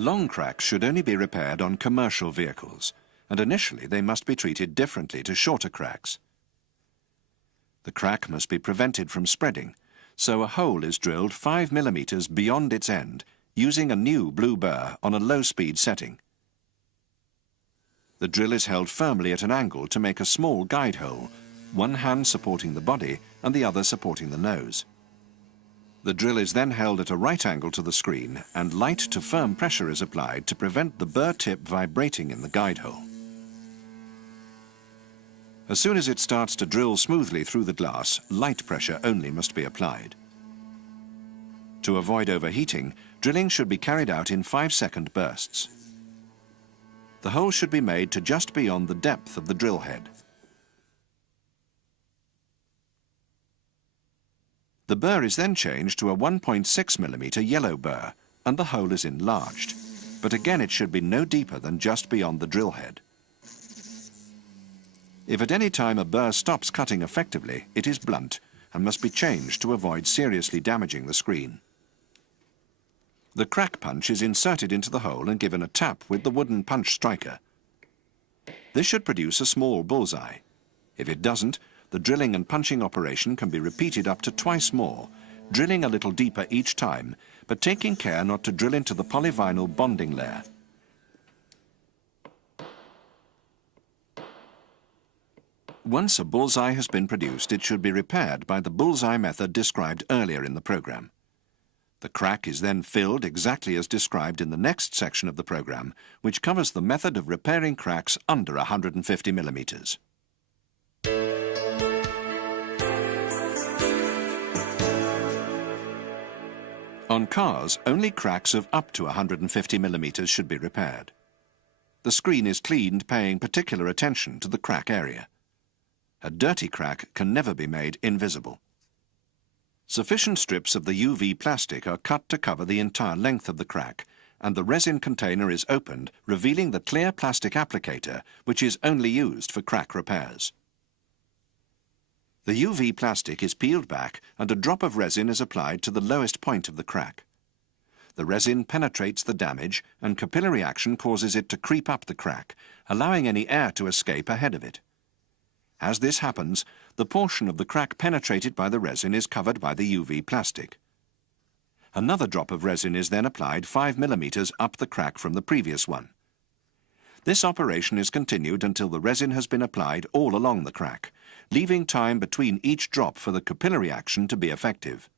Long cracks should only be repaired on commercial vehicles, and initially they must be treated differently to shorter cracks. The crack must be prevented from spreading, so a hole is drilled 5 millimeters beyond its end, using a new blue burr on a low-speed setting. The drill is held firmly at an angle to make a small guide hole, one hand supporting the body and the other supporting the nose. The drill is then held at a right angle to the screen, and light to firm pressure is applied to prevent the burr tip vibrating in the guide hole. As soon as it starts to drill smoothly through the glass, light pressure only must be applied. To avoid overheating, drilling should be carried out in 5-second bursts. The hole should be made to just beyond the depth of the drill head. The burr is then changed to a 1.6 millimeter yellow burr, and the hole is enlarged, but again it should be no deeper than just beyond the drill head. If at any time a burr stops cutting effectively, it is blunt and must be changed to avoid seriously damaging the screen. The crack punch is inserted into the hole and given a tap with the wooden punch striker. This should produce a small bullseye. If it doesn't, the drilling and punching operation can be repeated up to twice more, drilling a little deeper each time, but taking care not to drill into the polyvinyl bonding layer. Once a bullseye has been produced, it should be repaired by the bullseye method described earlier in the program. The crack is then filled exactly as described in the next section of the program, which covers the method of repairing cracks under 150 millimeters. On cars, only cracks of up to 150 millimeters should be repaired. The screen is cleaned, paying particular attention to the crack area. A dirty crack can never be made invisible. Sufficient strips of the UV plastic are cut to cover the entire length of the crack, and the resin container is opened, revealing the clear plastic applicator, which is only used for crack repairs. The UV plastic is peeled back and a drop of resin is applied to the lowest point of the crack. The resin penetrates the damage and capillary action causes it to creep up the crack, allowing any air to escape ahead of it. As this happens, the portion of the crack penetrated by the resin is covered by the UV plastic. Another drop of resin is then applied 5 millimeters up the crack from the previous one. This operation is continued until the resin has been applied all along the crack, leaving time between each drop for the capillary action to be effective.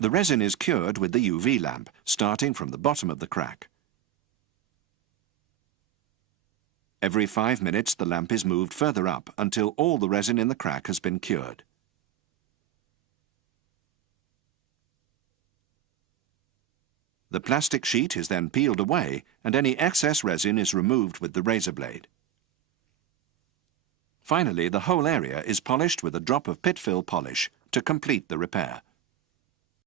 The resin is cured with the UV lamp, starting from the bottom of the crack. Every 5 minutes, the lamp is moved further up until all the resin in the crack has been cured. The plastic sheet is then peeled away and any excess resin is removed with the razor blade. Finally, the whole area is polished with a drop of pit fill polish to complete the repair.